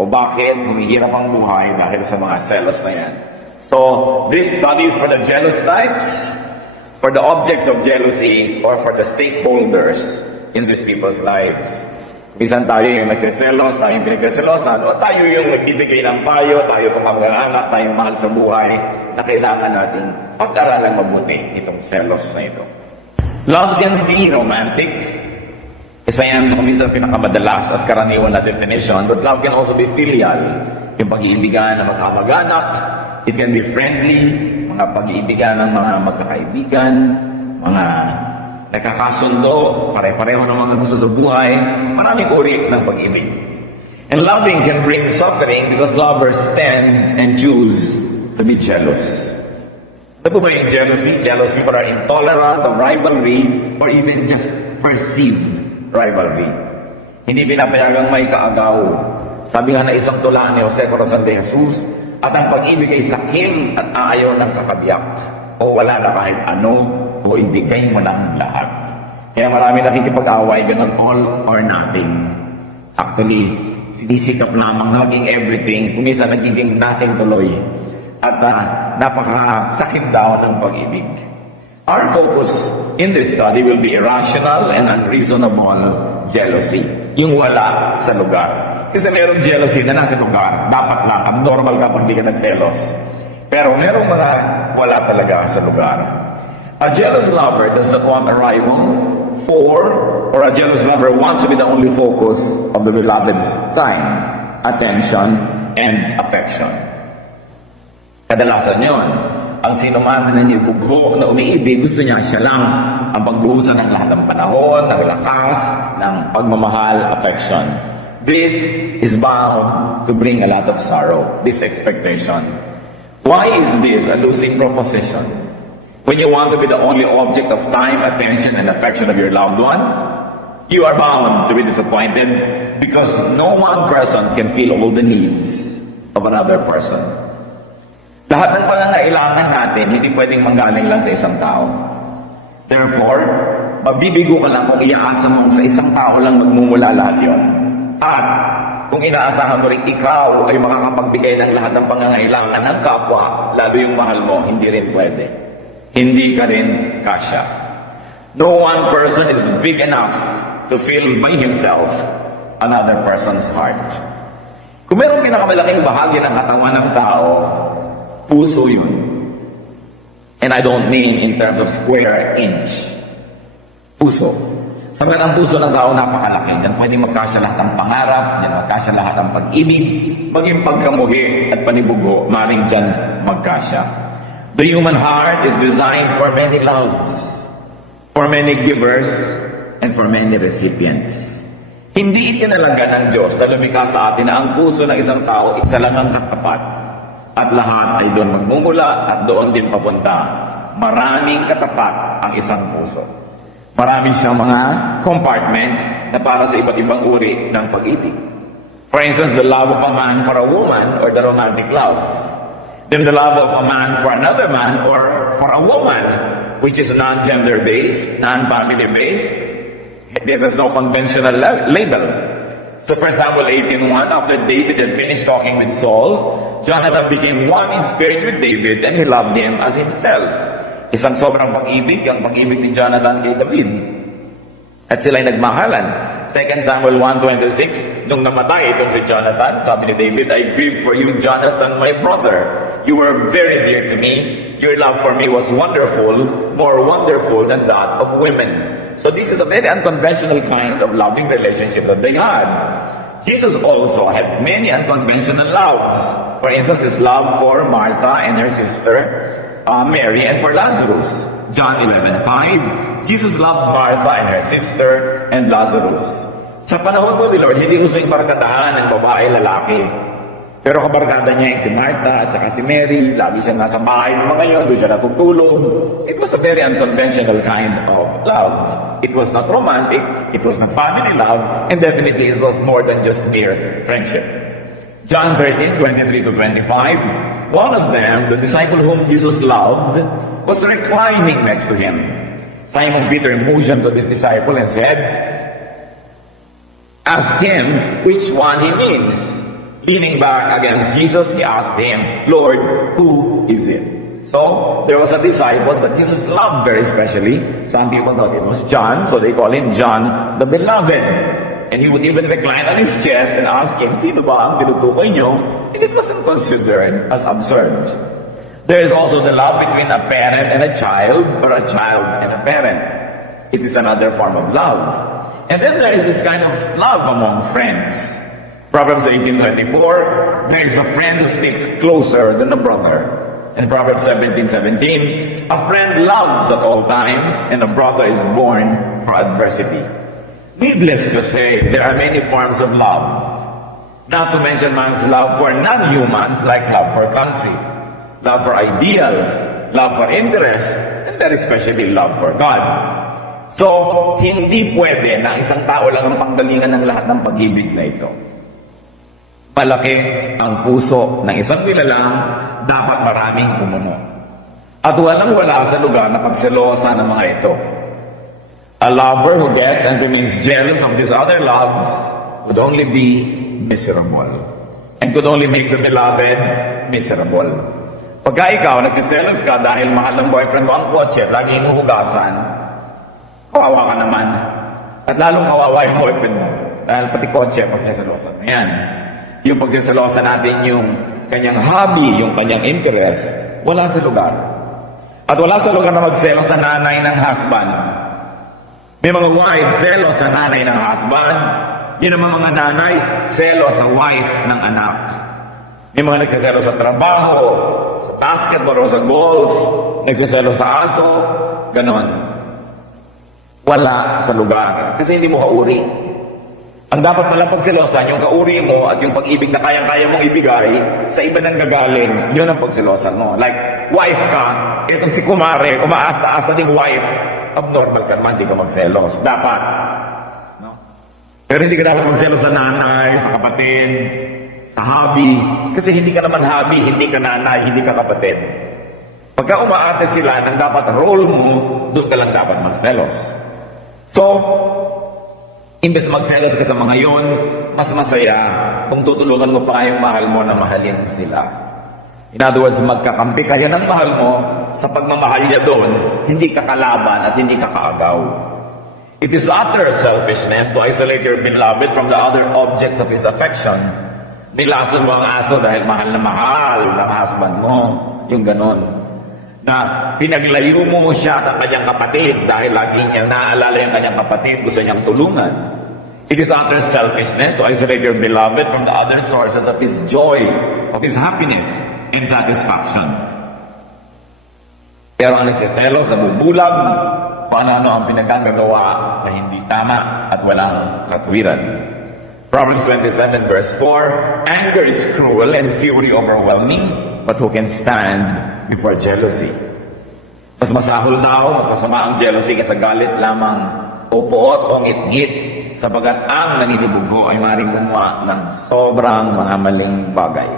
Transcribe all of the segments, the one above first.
O bakit humihirap ang buhay dahil sa mga selos na yan. So, this study is for the jealous types, for the objects of jealousy, or for the stakeholders in these people's lives. Minsan tayo yung nagsiselos, tayo yung pinagsiselosan, o tayo yung nagbibigay ng payo, tayo itong kamag-anak, tayo yung mahal sa buhay, na kailangan natin pag-aralang mabuti itong selos na ito. Love can be romantic. Isa yan sa kumisa pinakamadalas at karaniwan na definition, but love can also be filial. Yung pag-iibigan ng magkamag-anak, it can be friendly, mga pag-iibigan ng mga magkakaibigan, mga nakakasundo, pare-pareho ng mga gusto sa buhay, maraming uri ng pag-ibig. And loving can bring suffering because lovers tend and choose to be jealous. Ano po ba yung jealousy? Jealousy people are intolerant of rivalry or even just perceived rivalry. Hindi pinapayagang may kaagaw. Sabi nga na isang tula ni Jose Corazon de Jesus, at ang pag-ibig ay sakim at aayaw ng kakabiyak. O wala na kahit ano, o ibigay mo lang lahat. Kaya marami nakikipag-away, ganun all or nothing. Actually, sinisikap lamang na maging everything, kumisa nagiging nothing tuloy. At napakasakim daw ng pag-ibig. Our focus in this study will be irrational and unreasonable jealousy. Yung wala sa lugar. Kasi merong jealousy na nasa lugar. Dapat lang, abnormal ka pag di ka nagselos. Pero merong mga wala talaga sa lugar. A jealous lover does not want a rival or a jealous lover wants to be the only focus of the beloved's time, attention, and affection. Kadalasan yun. Ang sino man na nilibugho na umiibig, gusto niya siya lang ang pagbuhusan ng lahat ng panahon, ng lakas, ng pagmamahal, affection. This is bound to bring a lot of sorrow, this expectation. Why is this a losing proposition? When you want to be the only object of time, attention, and affection of your loved one, you are bound to be disappointed because no one person can feel all the needs of another person. Lahat ng pangangailangan natin, hindi pwedeng manggaling lang sa isang tao. Therefore, mabibigo ka lang kung iaasa mo sa isang tao lang magmumula lahat yon. At kung inaasahan mo rin ikaw ay makakapagbigay ng lahat ng pangangailangan ng kapwa, lalo yung mahal mo, hindi rin pwede. Hindi ka rin kasya. No one person is big enough to fill by himself another person's heart. Kung mayroong pinakamalaking bahagi ng katawan ng tao, puso yun. And I don't mean in terms of square inch. Puso. Sabi ang puso ng tao napakalaki. Yan pwedeng magkasya lahat ng pangarap, yan magkasya lahat ng pag-ibig, maging pagkamuhi at panibugo, maring dyan magkasya. The human heart is designed for many loves, for many givers, and for many recipients. Hindi itinalaga ng Diyos na lumikha sa atin na ang puso ng isang tao isa lang ang katapat. At lahat ay doon magmumula at doon din papunta. Maraming katapat ang isang puso. Marami siyang mga compartments na para sa iba't ibang uri ng pag-ibig. For instance, the love of a man for a woman or the romantic love. Then the love of a man for another man or for a woman, which is non-gender based, non-family based. This is no conventional label. So for example, 18:1, after David had finished talking with Saul, Jonathan became one in spirit with David and he loved him as himself. Isang sobrang pag-ibig, ang pag-ibig ni Jonathan kay David. At sila'y nagmahalan. 2 Samuel 1:26, nung namatay itong si Jonathan, sabi ni David, I grieve for you, Jonathan, my brother. You were very dear to me. Your love for me was wonderful, more wonderful than that of women. So this is a very unconventional kind of loving relationship that they had. Jesus also had many unconventional loves. For instance, his love for Martha and her sister, Mary, and for Lazarus. John 11:5, Jesus loved Martha and her sister and Lazarus. Sa panahon po ni Lord, hindi gusto yung barkadahan ng babae, lalaki. Pero kabarkada niya yung si Martha at saka si Mary. Lagi siya nasa bahay ng mga yun, doon siya natutulog. It was a very unconventional kind of love. It was not romantic, it was not family love, and definitely it was more than just mere friendship. John 13:23-25, one of them, the disciple whom Jesus loved, was reclining next to him. Simon Peter motioned to this disciple and said, ask him which one he means. Leaning back against Jesus, he asked him, Lord, who is it? So, there was a disciple that Jesus loved very specially. Some people thought it was John, so they call him John the Beloved. And he would even recline on his chest and ask him, sino ba ang tinutukoy niyo? And it wasn't considered as absurd. There is also the love between a parent and a child, or a child and a parent. It is another form of love. And then there is this kind of love among friends. Proverbs 18:24, there is a friend who sticks closer than a brother. And Proverbs 17:17, a friend loves at all times, and a brother is born for adversity. Needless to say, there are many forms of love. Not to mention man's love for non-humans, like love for country, love for ideals, love for interest, and then especially love for God. So, hindi pwede na isang tao lang ang panggalingan ng lahat ng pag-ibig na ito. Malaki ang puso ng isang nilalang, dapat maraming pumuno. At walang-wala sa lugar na pagselosa ng mga ito. A lover who gets and remains jealous of his other loves would only be miserable. And could only make the beloved miserable. Pagka ikaw, nagsiselos ka dahil mahal ng boyfriend mo ang kotse at lagi inuhugasan, kawawa ka naman. At lalong kawawa yung boyfriend mo. Dahil pati kotse, pagsiselosan. Ayan. Yung pagsiselosan natin yung kanyang hobby, yung kanyang interest, wala sa lugar. At wala sa lugar na magselos sa nanay ng husband. May mga wife, selos sa nanay ng husband. Yun naman mga nanay, selos sa wife ng anak. May mga nagsiselos sa trabaho, sa basketball o sa golf, nagsiselos sa aso, ganon. Wala sa lugar. Kasi hindi mo kauri. Ang dapat malang pagselosan, yung kauri mo at yung pag-ibig na kayang-kaya mong ibigay, sa iba nang gagaling, yun ang pagselosan mo. Like, wife ka, itong si kumare, umaasta-asta ding wife, abnormal ka naman, hindi ka magselos. Dapat. No? Pero hindi ka dapat magselos sa nanay, sa kapatid, sa hobby. Kasi hindi ka naman hobby, hindi ka nanay, hindi ka kapatid. Pagka umaate sila, ang dapat role mo, doon ka lang dapat magselos. So, imbes magselos ka sa mga yon, mas masaya kung tutulungan mo pa yung mahal mo na mahalin sila. In other words, magkakampi kaya ng mahal mo sa pagmamahal niya doon, hindi ka kalaban at hindi ka kaagaw. It is utter selfishness to isolate your beloved from the other objects of his affection. Nilason mo ang aso dahil mahal na mahal ng husband mo. Yung ganon. Na pinaglayo mo siya at ang kanyang kapatid dahil lagi niyang naaalala yung kanyang kapatid, gusto niyang tulungan. It is utter selfishness to isolate your beloved from the other sources of his joy, of his happiness and satisfaction. Pero ang nagsiselo sa bubulag, kung ano ang pinagkagagawa na hindi tama at walang katwiran. Proverbs 27 verse 4, anger is cruel and fury overwhelming, but who can stand before jealousy? Mas masahol daw, mas masama ang jealousy kaysa galit lamang o puot o ngit-ngit, sapagat ang naninibugo ay maring gumawa ng sobrang mga maling bagay.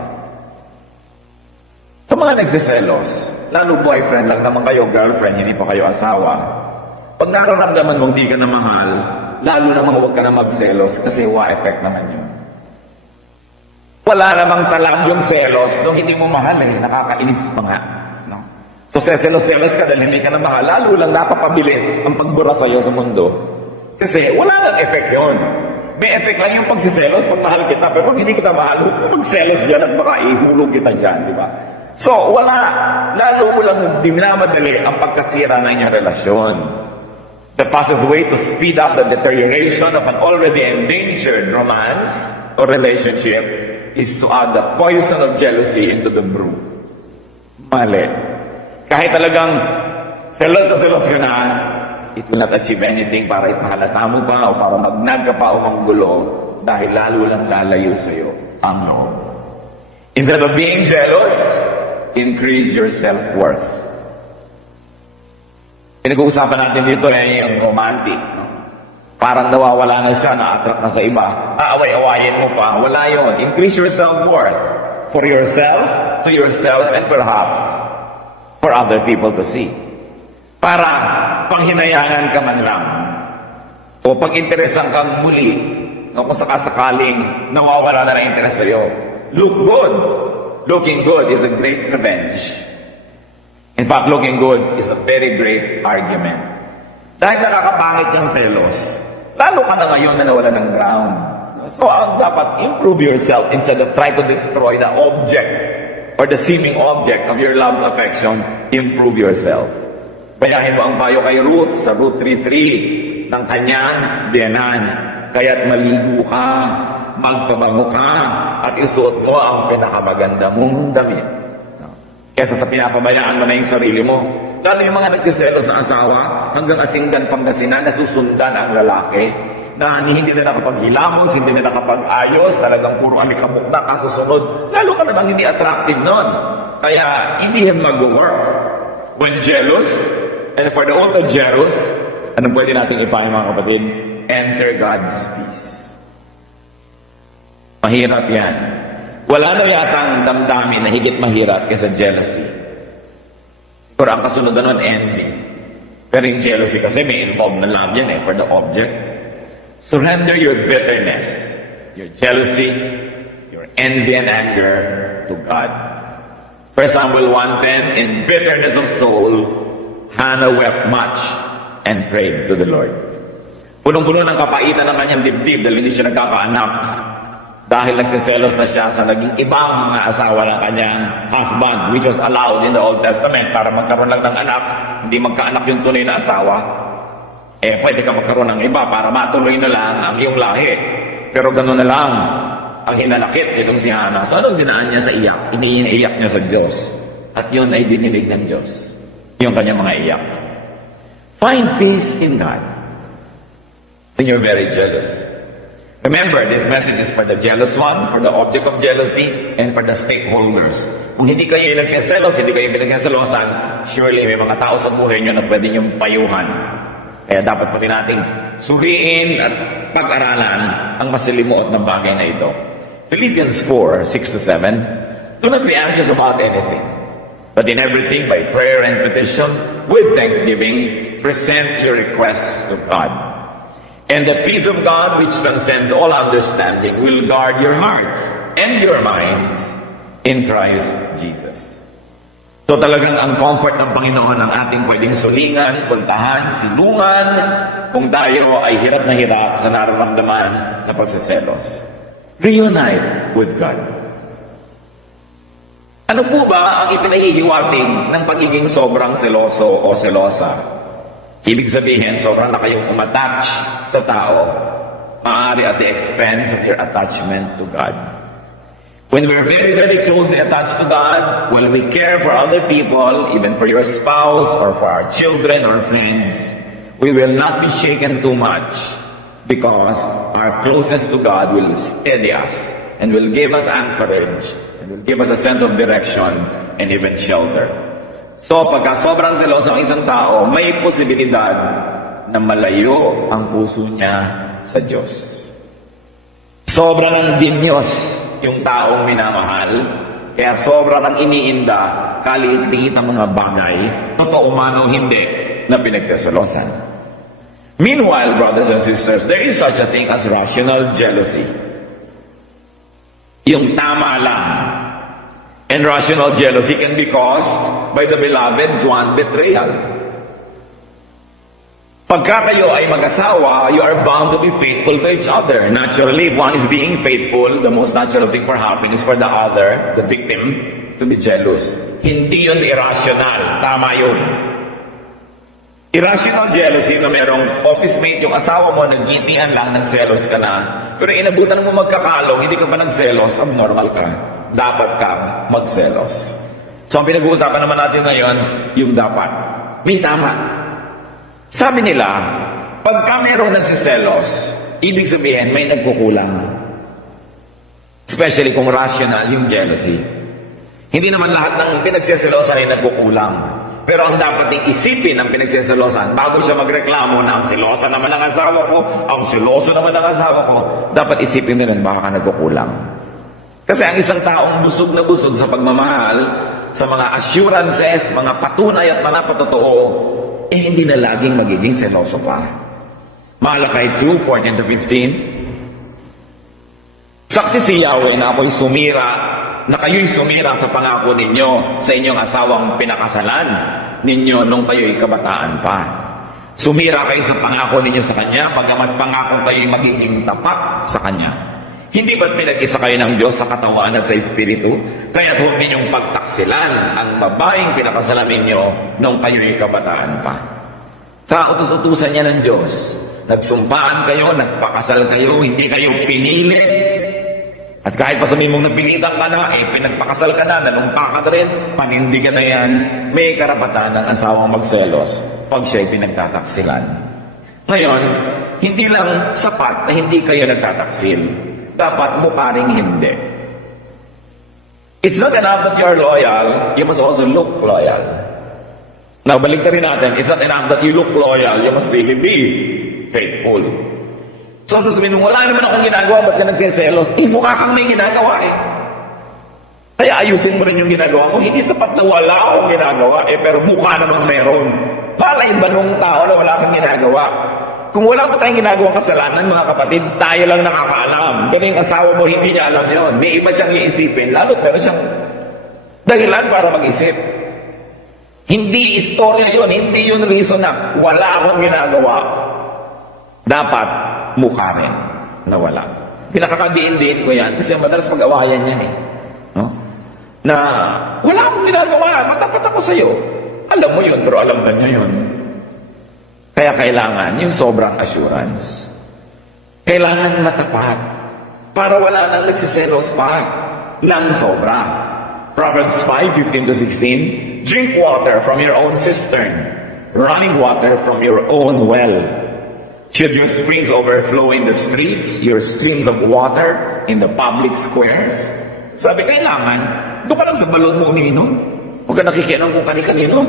Sa mga nagsiselos, lalo boyfriend lang naman kayo, girlfriend, hindi pa kayo asawa, pag nararamdaman mong di ka na mahal, lalo namang huwag ka na magselos kasi wa-effect naman yun. Wala namang talam yung selos nung hindi mo mahal nakakainis pa nga. No? So seselos-selos ka dahil hindi ka na mahal, lalo lang napapabilis ang pagbura sa'yo sa mundo. Kasi wala nang effect yun. May effect lang yung pagsiselos pag mahal kita, pero pag hindi kita mahal, magselos dyan at baka ihulog kita dyan, di ba? So wala, lalo mo lang dinamadali ang pagkasira ng inyong relasyon. The fastest way to speed up the deterioration of an already endangered romance or relationship is to add the poison of jealousy into the brew. Mali. Kahit talagang selos ka na, it will not achieve anything para ipahalata mo pa o para magnag ka pa o manggulo dahil lalo lang lalayo sa'yo ang loob. Instead of being jealous, increase your self-worth. Pinag-uusapan natin dito yung romantic. No? Parang nawawala na siya, na-attract na sa iba. Aaway-awayin mo pa. Wala yun. Increase your self-worth. For yourself, to yourself, and perhaps for other people to see. Para panghinayangan ka man lang. O pag-interesan kang muli, no, kung sakasakaling nawawala na ng interes sa'yo. look good. Looking good is a great revenge. In fact, looking good is a very great argument. Dahil nakakapangit yung selos, lalo ka na ngayon na nawala ng ground. So, ang dapat, improve yourself instead of try to destroy the object or the seeming object of your love's affection. Improve yourself. Bayahin mo ang payo kay Ruth sa Ruth 3:3 ng kanyang biyanan. Kaya't maligo ka, magpabango ka, at isuot mo ang pinakamaganda mong damit. Kesa sa pinapabayaan mo na yung sarili mo. Lalo yung mga nagsiselos na asawa, hanggang Asinggan, Pangasinan, nasusundan ang lalaki, na hindi na nakapaghilamos, hindi na nakapag-ayos, talagang puro alikabok na kasusunod. Lalo ka namang hindi attractive nun. Kaya hindi yan mag-work. When jealous, and for the ultra jealous, anong pwede natin ipahin mga kapatid? Enter God's peace. Mahirap yan. Wala na yatang damdamin na higit mahirap kaysa jealousy. Pero ang kasunod nun, envy. Pero yung jealousy kasi may involved na love yan for the object. Surrender your bitterness, your jealousy, your envy and anger to God. 1 Samuel 1:10, in bitterness of soul, Hannah wept much and prayed to the Lord. Punong-puno ng kapaitan ng kanyang dibdib dahil hindi siya nagkakaanak. Dahil nagsiselos na siya sa naging ibang mga asawa ng kanyang husband, which was allowed in the Old Testament para magkaroon lang ng anak, hindi magkaanak yung tunay na asawa. Pwede ka magkaroon ng iba para matuloy na lang ang iyong lahi. Pero gano'n na lang ang hinalakit itong si Hannah. So anong dinaan niya sa iyak? Iniiyak niya sa Diyos. At yun ay dinilig ng Diyos. Yung kanyang mga iyak. Find peace in God when you're very jealous. Remember, this message is for the jealous one, for the object of jealousy, and for the stakeholders. Kung hindi kayo nagsiselos, hindi kayo pinagsiselosan, surely may mga tao sa buhay nyo na pwede nyo payuhan. Kaya dapat pa rin natin suriin at pag-aralan ang masilimuot ng bagay na ito. Philippians 4:6-7, do not be anxious about anything, but in everything by prayer and petition, with thanksgiving, present your requests to God. And the peace of God, which transcends all understanding, will guard your hearts and your minds in Christ Jesus. So talagang ang comfort ng Panginoon ang ating pwedeng sulingan, puntahan, silungan, kung tayo ay hirap na hirap sa nararamdaman na pagsiselos. Reunite with God. Ano po ba ang ipinahihiwatig ng pagiging sobrang seloso o selosa? Ibig sabihin, sobrang na kayong umattach sa tao, maaari at the expense of your attachment to God. When we're very, very closely attached to God, when we care for other people, even for your spouse or for our children or friends, we will not be shaken too much because our closeness to God will steady us and will give us anchorage and will give us a sense of direction and even shelter. So, pagka sobrang seloso ang isang tao, may posibilidad na malayo ang puso niya sa Diyos. Sobra ng dinyos yung taong minamahal, kaya sobra ng iniinda, kaliit-liit ang mga bagay, totoo man o hindi, na pinagseselosan. Meanwhile, brothers and sisters, there is such a thing as rational jealousy. Yung tama lang. And rational jealousy can be caused by the beloved's one betrayal. Pagka kayo ay mag-asawa, you are bound to be faithful to each other. Naturally, if one is being faithful, the most natural thing for happening is for the other, the victim, to be jealous. Hindi yun irrational. Tama yun. Irrational jealousy na merong office mate yung asawa mo, naggitian lang, nagselos ka na. Pero inabutan mo magkakalong, hindi ka pa nagselos, abnormal ka. Dapat kang magselos. So ang pinag-uusapan naman natin ngayon, yung dapat. May tama. Sabi nila, pagka merong nagsiselos, ibig sabihin may nagkukulang. Especially kung rational yung jealousy. Hindi naman lahat ng pinagsiselosan ay nagkukulang. Pero ang dapat isipin ng pinagsiselosan, bago siya magreklamo na ang selosa naman ang asawa ko, ang seloso naman ang asawa ko, dapat isipin nila baka ka nagkukulang. Kasi ang isang taong busog na busog sa pagmamahal, sa mga assurances, mga patunay at mga patotoo, hindi na laging magiging seloso pa. Malakay 2:14-15. Saksi si Yahweh na kayo'y sumira sa pangako ninyo sa inyong asawang pinakasalan ninyo nung kayo'y kabataan pa. Sumira kayo sa pangako ninyo sa Kanya, bagamat pangako kayo'y magiging tapat sa Kanya. Hindi ba't pinag-isa kayo ng Diyos sa katawan at sa Espiritu? Kaya huwag ninyong pagtaksilan ang babaeng pinakasalan ninyo nung kayo'y kabataan pa. Kautos-utusan niya ng Diyos. Nagsumpangan kayo, nagpakasal kayo, hindi kayo pinilit. At kahit pa sabihin mong napilitan ka na, pinagpakasal ka na, nanumpa ka rin, panindigan na yan, may karapatan ng asawang magselos pag siya'y pinagtataksilan. Ngayon, hindi lang sapat na hindi kayo nagtataksil. Dapat mukha ring hindi. It's not enough that you are loyal, you must also look loyal. Now, balik rin natin, it's not enough that you look loyal, you must really be faithful. So sasabihin mo, wala naman akong ginagawa, ba't ka nagsiselos? Mukha kang may ginagawa Kaya ayusin mo rin yung ginagawa mo. Hindi sapat na wala akong ginagawa, pero mukha naman meron. Malay ba nung tao na wala kang ginagawa? Kung wala pa tayong ginagawang kasalanan, mga kapatid, tayo lang nakakaalam. Pero yung asawa mo, hindi niya alam yon. May iba siyang iisipin, lalo't meron siyang dahilan para mag-isip. Hindi istorya yon, hindi yun reason na wala akong ginagawa. Dapat mukha rin na wala. Pinakakadiin-diin ko yan kasi madalas pag-awayan yan no? Na wala akong ginagawa, matapat ako sa'yo. Alam mo yun, pero alam na niya yun. Kaya kailangan yung sobrang assurance. Kailangan matapat para wala nang nagsiselos pa ng sobra. Proverbs 5:15-16, drink water from your own cistern, running water from your own well. Should your springs overflow in the streets, your streams of water in the public squares? Sabi, kailangan, doon ka lang sa balon mo umiinom. Huwag ka nakikinom kung kani-kanino.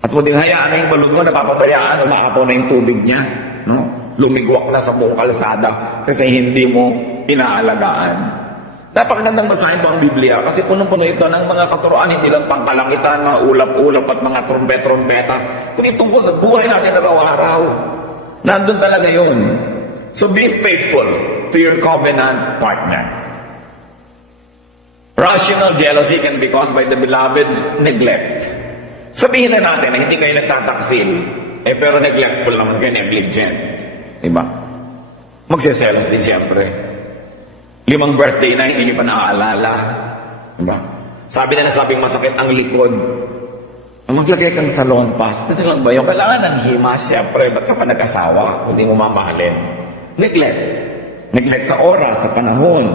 At huwag din hayaan na yung balon mo, napapabayaan, umaapaw na yung tubig niya. No? Lumigwak na sa buong kalsada kasi hindi mo inaalagaan. Napakagandang basahin po ang Biblia kasi punong-puno ito ng mga katuroan, hindi lang pangkalangitan, mga ulap-ulap at mga trompet-trompeta, kundi tungkol sa buhay natin araw-araw. Nandun talaga yun. So be faithful to your covenant partner. Rational jealousy can be caused by the beloved's neglect. Sabihin na natin na hindi kayo nagtataksil, pero neglectful naman kayo, negligent. Diba? Magsiselos din siyempre. 5 birthday na, hindi niyo pa naaalala. Diba? Sabi na nasabing masakit ang likod. Maglagay kang salon pass. Ito lang ba yung kailangan ng himas? Siyempre, ba't ka pa nag-asawa? Hindi mo mamahalin. Neglect. Neglect sa oras, sa panahon.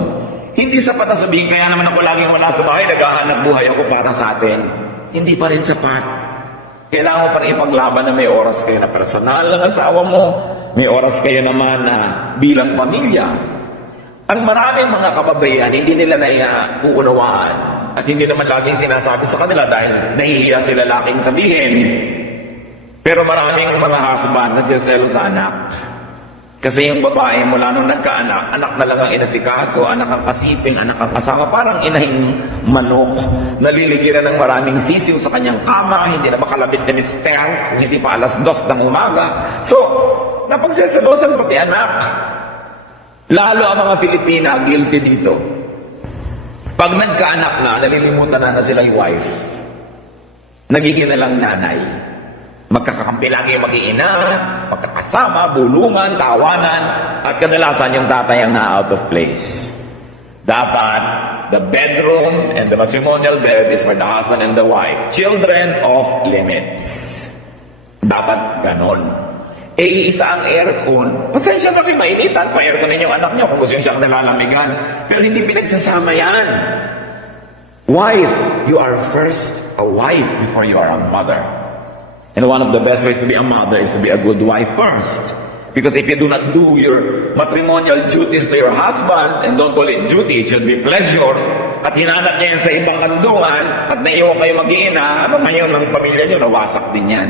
Hindi sapat na sabihin, kaya naman ako laging wala sa bahay, naghahanap buhay ako para sa atin. Hindi pa rin sapat. Kailangan mo pa rin ipaglaban na may oras kayo na personal ng asawa mo. May oras kayo naman na bilang pamilya. Ang maraming mga kababaihan, hindi nila naiuunawaan. At hindi naman laging sinasabi sa kanila dahil nahihiya sila laking sabihin. Pero maraming mga husband nagsiselo sa anak. Kasi yung babae mula nung nagkaanak, anak na lang ang inasikaso, anak ang kasiping, anak ang kasama, parang inahing manok. Naliligiran ng maraming sisiw sa kanyang kama, hindi na makalabit ni mister, hindi pa 2:00 ng umaga. So, napagseselosan pati anak. Lalo ang mga Pilipina, guilty dito. Pag nagkaanak na, nalilimutan na sila yung wife. Nagiging na lang nanay. Magkakakampi lagi yung mag-iina, magkakasama, bulungan, tawanan, at kadalasan yung tatay ang na out of place. Dapat, the bedroom and the matrimonial bed is for the husband and the wife. Children off limits. Dapat ganon. Iisa ang aircon. Pasensya na kayo, mainitan. Pa-aircon ninyo yung anak nyo kung gusto nyo siyang nalalamigan. Pero hindi pinagsasama yan. Wife, you are first a wife before you are a mother. And one of the best ways to be a mother is to be a good wife first. Because if you do not do your matrimonial duties to your husband, and don't call it duty, it should be pleasure, at hinanap niya yan sa ibang kandungan, at naiwan kayo mag-iina, ano ngayon ng pamilya nyo, nawasak din yan.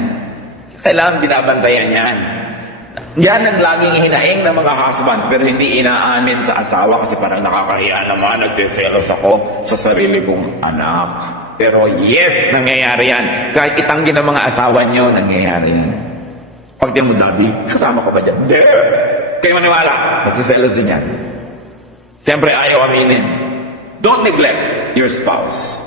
Kailangan binabantayan yan. Yan ang laging hinaing ng mga husbands, pero hindi inaamin sa asawa kasi parang nakakahiya naman, nagsiselos ako sa sarili kong anak. Pero yes, nangyayari yan. Kahit itanggi ng mga asawa nyo, nangyayari yan. Pag din mo, Daddy, kasama ko ba dyan? Kayo maniwala, nagsiselos din yan. Siyempre, ayaw aminin. Don't neglect your spouse.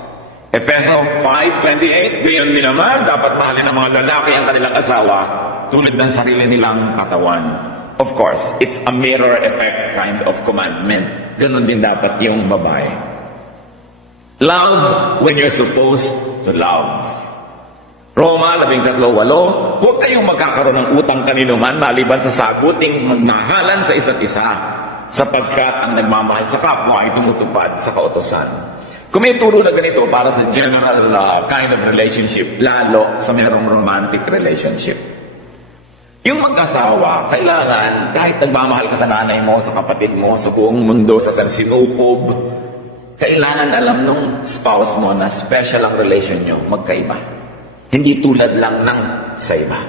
Ephesians 5:28, gayon din naman, dapat mahalin ng mga lalaki ang kanilang asawa tulad ng sarili nilang katawan. Of course, it's a mirror effect kind of commandment. Ganon din dapat yung babae. Love when you're supposed to love. Roma 13:8, huwag kayong magkakaroon ng utang kanino man maliban sa saguting magmahalan sa isa't isa, sapagkat ang nagmamahal sa kapwa ay tumutupad sa kautusan. Kung may turo na ganito para sa general kind of relationship, lalo sa mayroong romantic relationship. Yung mag-asawa, kailangan, kahit nagmamahal ka sa nanay mo, sa kapatid mo, sa buong mundo, sa sinukob, kailangan alam nung spouse mo na special ang relation nyo, magkaiba. Hindi tulad lang ng sa iba.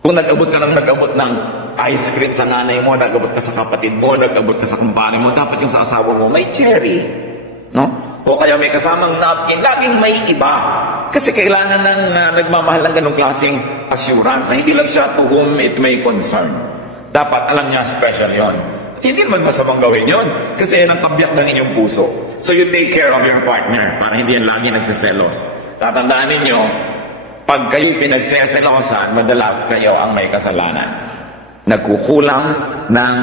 Kung nag-abot ka ng ice cream sa nanay mo, nag-abot ka sa kapatid mo, nag-abot ka sa kumpare mo, dapat yung sa asawa mo may cherry. No? O kaya may kasamang napkin, laging may iba. Kasi kailangan ng nagmamahal ng ganong klaseng assurance na hindi lang siya to whom it may concern. Dapat alam niya special yon. Hindi naman masamang gawin yon. Kasi yan ang tabiak ng inyong puso. So you take care of your partner para hindi yan lagi nagsiselos. Tatandaan ninyo, pag kayo pinagseselosan, madalas kayo ang may kasalanan. Nagkukulang ng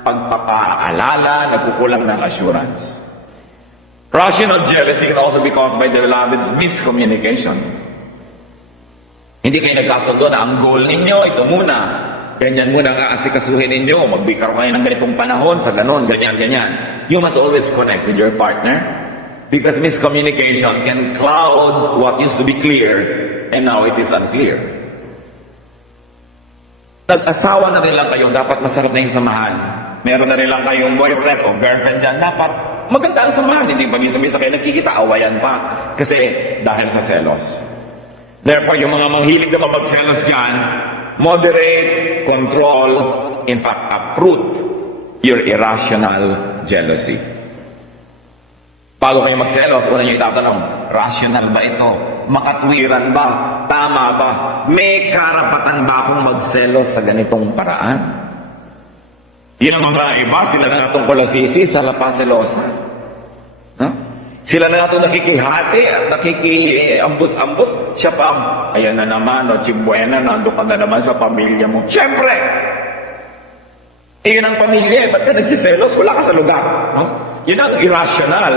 pagpapaalala, nagkukulang ng assurance. Rational jealousy can also be caused by the beloved's miscommunication. Hindi kayo nagkasundo na ang goal ninyo, ito muna. Ganyan muna ang aasikasuhin ninyo. Magbikar kayo ng ganitong panahon sa ganon, ganyan. You must always connect with your partner because miscommunication can cloud what used to be clear and now it is unclear. Nag-asawa na rin lang kayo, dapat masarap na yung samahan. Meron na rin lang kayong boyfriend o girlfriend dyan, dapat maganda ang samahan. Hindi pag-isa-isa kayo nagkikita, awayan pa. Kasi dahil sa selos. Therefore, yung mga manghilig naman magselos dyan, moderate, control, in fact, uproot your irrational jealousy. Bago kayo magselos, una nyo itatanong, rational ba ito? Makatwiran ba? Tama ba? May karapatan ba akong magselos sa ganitong paraan? Yun ang mga iba, sila na nga itong kulasisi sa lapaselosa. Huh? Sila na nga itong nakikihati at nakikiambus-ambus. Siya pa, ayan na naman, o chimbuena, nandun ka na naman sa pamilya mo. Siyempre! Yun ang pamilya, ba't ka nagsiselos? Wala ka sa lugar. Huh? Yun ang irrational.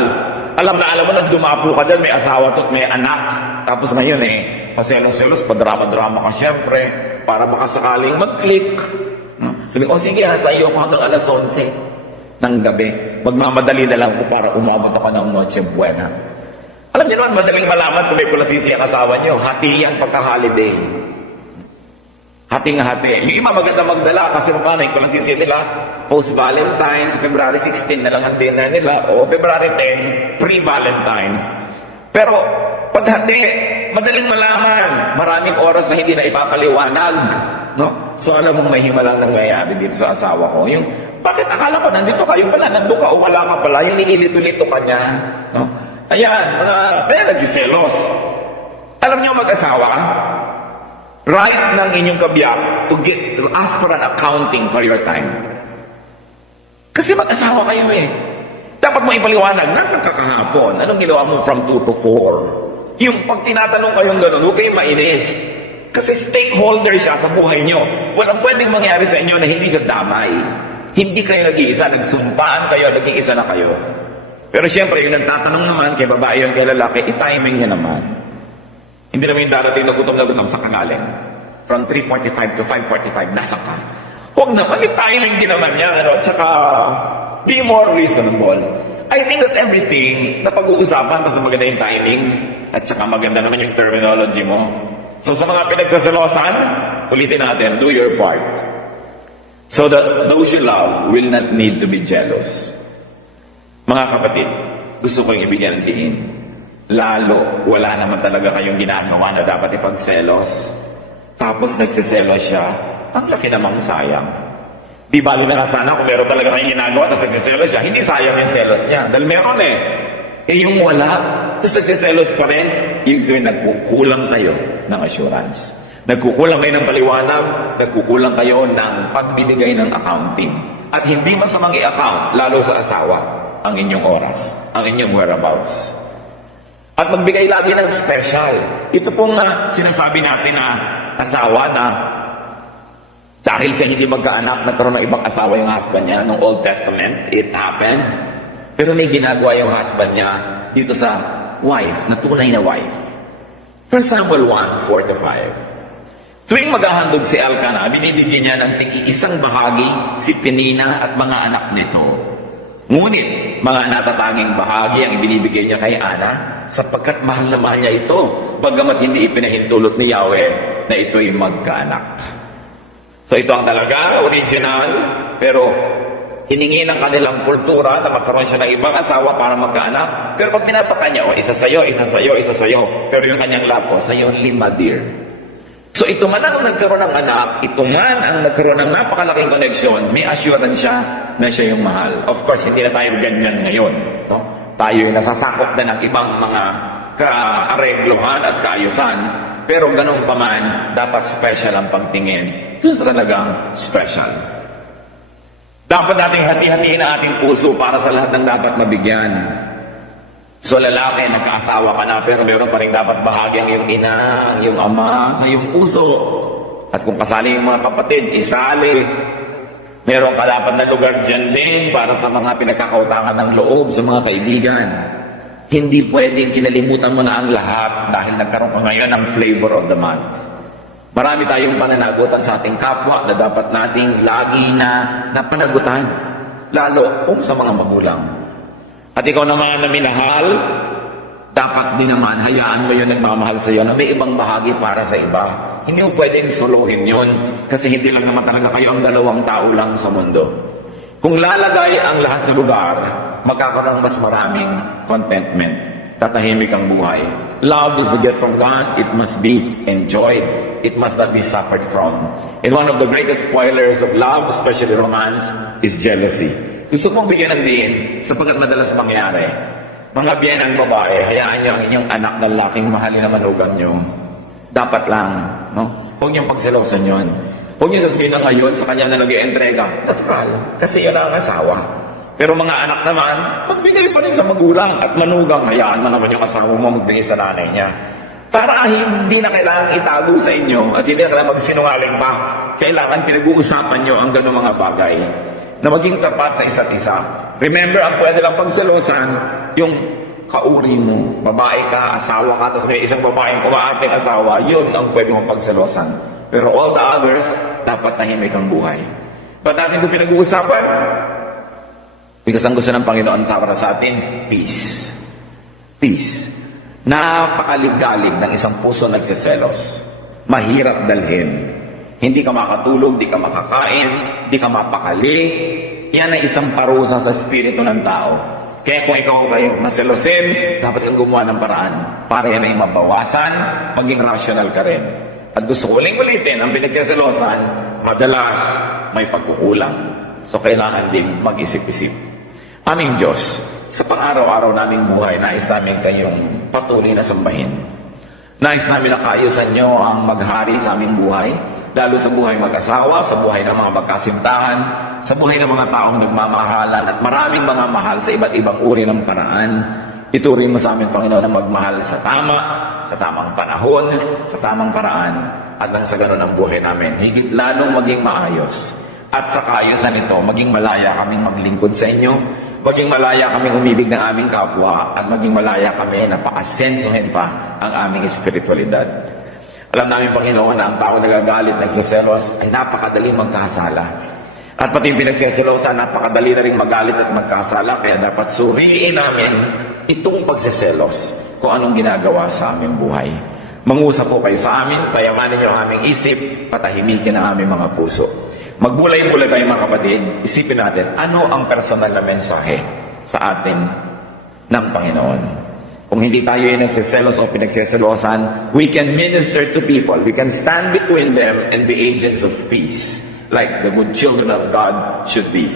Alam mo, nang dumapo ka dyan, may asawa at may anak. Tapos ngayon paselos-selos, padrama-drama ka siyempre, para baka sakaling mag-click. Sabi ko, sige sa iyo ako hanggang alas 11 ng gabi. Magmamadali na lang ko para umabot ako ng Noche Buena. Alam niyo naman, madaling malaman kung may kulasisi ang asawa niyo. Hati yan pagka-holiday. Hati-hati. Yung iba maganda magdala kasi mukha na yung kulasisi nila. Post-Valentine's, February 16 na lang ang dinner nila. O February 10, pre-Valentine. Pero pag hati, madaling malaman. Maraming oras na hindi na ipapaliwanag. No? So alam mong may himalang nangyayari dito sa asawa ko. Yung, bakit akala ko nandito ka? Yung pala, nandun ka o wala ka pala. Yung iilito-lito ka niya. No? Ayan, kaya nagsiselos. Alam niyo mag-asawa, right ng inyong kabiyak to ask for an accounting for your time. Kasi mag-asawa kayo Dapat mo ipaliwanag, nasaan ka kahapon? Anong ginawa mo from 2 to 4? Yung pag tinatanong kayong gano'n, huwag kayong mainis. Kasi stakeholder siya sa buhay nyo. Walang pwedeng mangyari sa inyo na hindi siya damay. Hindi kayo nag-iisa, nagsumpaan kayo, nag-iisa na kayo. Pero siyempre, yung nagtatanong naman kay babae yun, kay lalaki, i-timing niya naman. Hindi naman yung darating na gutom sa kangaling. From 3:45 to 5:45, nasa ka. Huwag naman, yung timing din naman niya. At saka, be more reasonable. I think that everything na pag-uusapan, basta maganda yung timing, at saka maganda naman yung terminology mo. So sa mga pinagsaselosan, ulitin natin, do your part. So that those you love will not need to be jealous. Mga kapatid, gusto kong ibigyan ng diin. Lalo, wala naman talaga kayong ginagawa na dapat ipagselos. Tapos nagsiselos siya, ang laki namang sayang. Di bali na sana kung meron talaga kayong ginagawa tapos nagsiselos siya, hindi sayang yung selos niya. Dahil meron yung wala, tapos nagsiselos pa rin, ibig sabihin nagkukulang kayo ng assurance. Nagkukulang kayo ng paliwanag, nagkukulang kayo ng pagbibigay ng accounting. At hindi masamang i-account, lalo sa asawa, ang inyong oras, ang inyong whereabouts. At magbigay lagi ng special. Ito pong sinasabi natin na asawa na dahil siya hindi magkaanak, nagkaroon ng ibang asawa yung husband niya. Nung Old Testament, it happened. Pero may ginagawa yung husband niya dito sa wife, na tunay na wife. 1 Samuel 1:4-5. Tuwing maghahandog si Elkanah, binibigyan niya ng tig-isang bahagi si Penina at mga anak nito. Ngunit, mga natatanging bahagi ang ibinibigay niya kay Ana, sapagkat mahal na mahal niya ito, bagamat hindi ipinahintulot ni Yahweh na ito'y magkaanak. So ito ang talaga, original, pero hiningi ng kanilang kultura na magkaroon siya ng ibang asawa para magkaanak. Pero pag pinapaka niya, isa sa'yo, isa sa'yo, isa sa'yo. Pero yung kanyang labo, sa'yo 5 dear. So ito man ang nagkaroon ng anak, ito man ang nagkaroon ng napakalaking koneksyon, may assurance siya na siya yung mahal. Of course, hindi na tayo ganyan ngayon. No? Tayo yung nasasakop na ng ibang mga kaareglohan at kaayusan. Pero ganun pa man, dapat special ang pagtingin. Ito sa talagang special. Dapat nating hati-hatiin ang ating puso para sa lahat ng dapat mabigyan. So lalaki, nagkaasawa ka na, pero meron pa rin dapat bahagi ang iyong ina, ang iyong ama, sa iyong puso. At kung kasali yung mga kapatid, isali. Meron ka dapat na lugar dyan din para sa mga pinagkakautangan ng loob sa mga kaibigan. Hindi pwedeng kinalimutan mo na ang lahat dahil nagkaroon ka ngayon ng flavor of the month. Marami tayong pananagutan sa ating kapwa na dapat nating lagi na napanagutan. Lalo kung sa mga magulang. At ikaw naman na minahal, dapat din naman hayaan mo yun nagmamahal sa iyo na may ibang bahagi para sa iba. Hindi mo pwedeng suluhin yun kasi hindi lang naman talaga kayo ang dalawang tao lang sa mundo. Kung lalagay ang lahat sa lugar, magkakaroon ng mas maraming contentment. Tatahimik ang buhay. Love is a gift from God. It must be enjoyed. It must not be suffered from. And one of the greatest spoilers of love, especially romance, is jealousy. Gusto kong bigyan ng diin sapagkat madalas mangyari. Mga biyenang babae, hayaan niyo ang inyong anak na lalaking mahalin na manugang niyo. Dapat lang, no? Huwag niyong pagselosan yun. Huwag niyo sasabihin na ngayon sa kanya na nag-i-entrega. Natural, kasi yun ang asawa. Pero mga anak naman, magbigay pa rin sa magulang at manugang. Hayaan mo naman yung asawa mo magbigay sa nanay niya. Para hindi na kailangan itago sa inyo at hindi na kailangan magsinungaling pa. Kailangan pinag-uusapan niyo ang gano'ng mga bagay na maging tapat sa isa't isa. Remember, ang pwede lang pagselosan, yung kauri mo, babae ka, asawa ka, tapos may isang babaeng kumaating asawa, yun ang pwede mong pagselosan. Pero all the others, dapat tahimik ang buhay. Ba't natin ito pinag-uusapan? Because ang gusto ng Panginoon para sa atin, peace. Peace. Napakaligalig ng isang puso nagsiselos. Mahirap dalhin. Hindi ka makatulog, di ka makakain, di ka mapakali. Yan ay isang parusa sa espiritu ng tao. Kaya kung ikaw kayo maselosin, dapat kang gumawa ng paraan para yan ay mabawasan, maging rational ka rin. At gusto ko ulitin, ang pinagsiselosan, madalas may pagkukulang. So kailangan din mag-isip-isip. Aming Diyos, sa pang-araw-araw naming buhay, nais namin kayong patuloy na sambahin. Nais namin na kaayusan nyo ang maghari sa aming buhay, lalo sa buhay mag-asawa, sa buhay ng mga magkasintahan, sa buhay ng mga taong nagmamahalan, at maraming mga mahal sa iba't ibang uri ng paraan. Ituring mo sa amin, Panginoon, na magmahal sa tama, sa tamang panahon, sa tamang paraan, at nang sa ganun ang buhay namin, higit lalong maging maayos. At sa kaayusan ito, maging malaya kaming maglingkod sa inyo, maging malaya kaming umibig ng aming kapwa, at maging malaya kami na paasensuhin pa ang aming espiritualidad. Alam namin, Panginoon, na ang tao nagagalit, nagsiselos, ay napakadali magkasala. At pati yung pinagsiselosan, napakadali na rin magalit at magkasala, kaya dapat suriin namin itong pagsiselos kung anong ginagawa sa aming buhay. Mangusap po kayo sa amin, payamanin niyo ang aming isip, patahimikin ang aming mga puso. Magbulay-bulay tayo mga kapatid, isipin natin, ano ang personal na mensahe sa atin ng Panginoon. Kung hindi tayo yung nagsiselos o pinagsiselosan, we can minister to people. We can stand between them and be agents of peace, like the good children of God should be.